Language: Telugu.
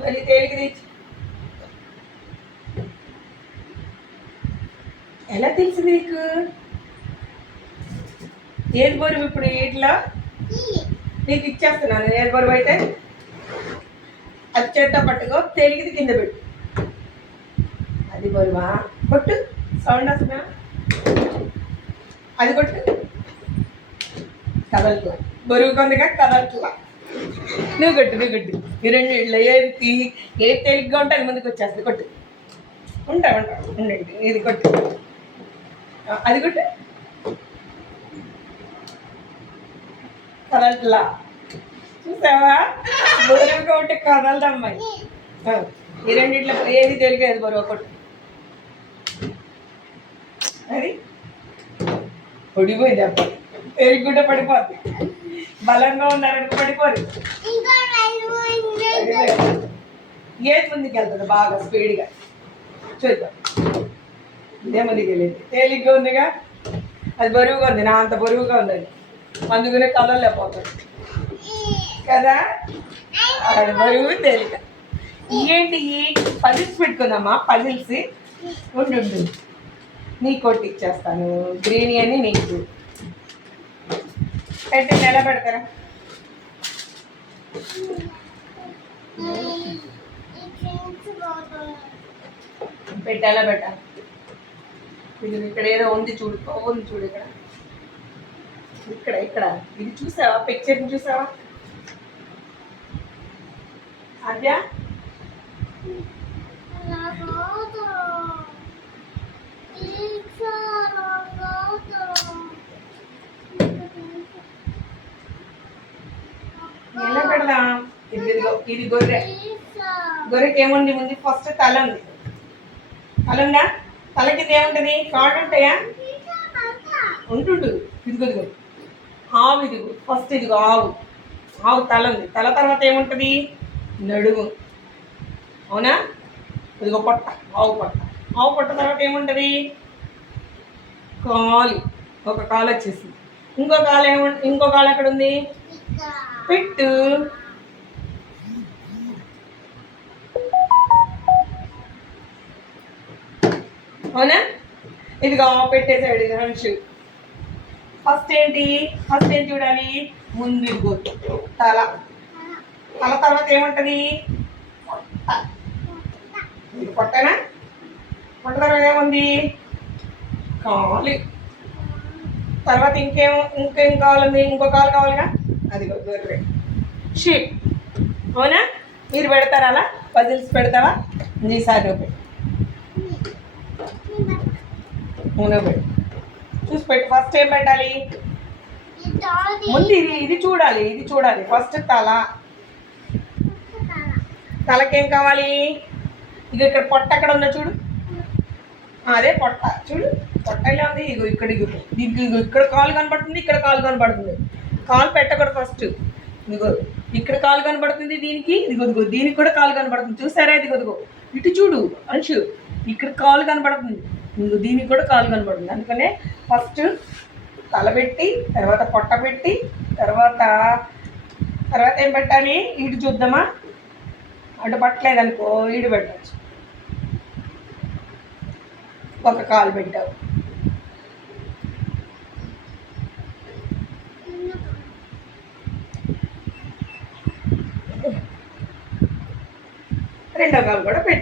మరి తేలిక తెచ్చి ఎలా తెలుసు నీకు? ఏది బరువు ఇప్పుడు ఇట్లా నీకు ఇచ్చేస్తున్నాను. ఏది బరువు అయితే అది చేత్తో పట్టుకో, తేలికది కింద పెట్టు. అది బరువా? కొట్టు, సౌండ్ వస్తున్నా. అది కొట్టు, కదలట్లా. బరువు కొందిగా కదలట్లా. నువ్వు కొట్టు. ఈ రెండు ఇళ్ళు ఏది తేలిగ్గా ఉంటే అది ముందుకు వచ్చేస్తుంది. కొట్టు. ఉంటా ఉండండి. ఇది కొట్టు, అది కొట్టు, కదలట్లా. చూసావా? బరువుగా ఉంటే కదలదు అమ్మాయి. ఈ రెండిట్లో ఏది తేలిక ఏది బరువు కొట్టు. అది పడిపోయింది అబ్బాయి. తేలిగ్గుంటే పడిపోద్ది. బలంగా ఉన్నారనుకో పడిపోరు. ఏది ముందుకు వెళ్తుంది బాగా స్పీడ్గా? చూద్దాం. ఇదే ముందుకు వెళ్ళేది. తేలిగ్గా ఉందిగా, అది బరువుగా ఉంది. నా అంత బరువుగా ఉందండి, అందుకనే కదలలేకపోతుంది కదా. అది బరువు తేలిక. ఏంటి పజిల్స్ పెట్టుకుందామా? పజిల్స్ ఉండు. నీ కొట్టి ఇచ్చేస్తాను. గ్రీన్ అని నీకు పెట్టి ఎలా పెడతారా? పెట్టి ఎలా పెట్టాలి? ఇక్కడ ఏదో ఉంది చూడు, ఉంది చూడు. ఇక్కడ ఇది చూసావా? పిక్చర్ని చూసావా? అద్యా ఎలా పెడదాం? ఇది గొర్రెకి ఏముంది? ముందు ఫస్ట్ తల ఉంది. తల ఉందా? తల కింద ఏముంటుంది? కాళ్ళు ఉంటాయా? ఉంటుండు. ఇదిగో ఆవు. ఇదిగో ఫస్ట్ ఇదిగో ఆవు తల ఉంది. తల తర్వాత ఏముంటుంది? నడుము. అవునా? ఇదిగో పొట్ట, ఆవు పొట్ట తర్వాత ఏముంటుంది? కాలు. ఒక కాలు వచ్చేసింది. ఇంకో కాలు ఎక్కడ ఉంది? పెట్టు. అవునా? ఇదిగో పెట్టేసాడు మనిషి. ఫస్ట్ ఏంటి చూడాలి? ముందు ఇదిగో తల తర్వాత ఏముంటుంది? ఇది పొట్టనా? పొట్ట తర్వాత ఏముంది? కాలు. తర్వాత ఇంకేం కావాలండి? ఇంకో కాలు కావాలిగా, అది గొర్రె. షీప్. అవునా? మీరు పెడతారా అలా? పజిల్స్ పెడతావా? ఈసారి నువ్వు పెట్టు. చూసి పెట్టు. ఫస్ట్ ఏం పెట్టాలి? ముందు ఇది చూడాలి. ఫస్ట్ తలకేం కావాలి? ఇది ఇక్కడ పొట్ట ఎక్కడ ఉందో చూడు. అదే పొట్ట. చూడు పొట్ట ఎలా ఉంది? ఇగో ఇక్కడ కాలు కనపడుతుంది, ఇక్కడ కాలు కనపడుతుంది. కాలు పెట్టకూడదు ఫస్ట్. ఇదిగో ఇక్కడ కాలు కనపడుతుంది దీనికి. ఇదిగో దీనికి కూడా కాలు కనపడుతుంది. చూసారా? ఇదిగో ఇటు చూడు అంశు. ఇక్కడ కాలు కనపడుతుంది, దీనికి కూడా కాలు కనపడుతుంది. అందుకనే ఫస్ట్ తల పెట్టి, తర్వాత పొట్ట పెట్టి, తర్వాత ఏం పెట్టాలి? ఇటు చూద్దామా? అటు పట్టలేదనుకో ఇటు పెట్టచ్చు. ఒక కాలు పెట్టావు. రెండో కాలు కూడా పెట్టావు.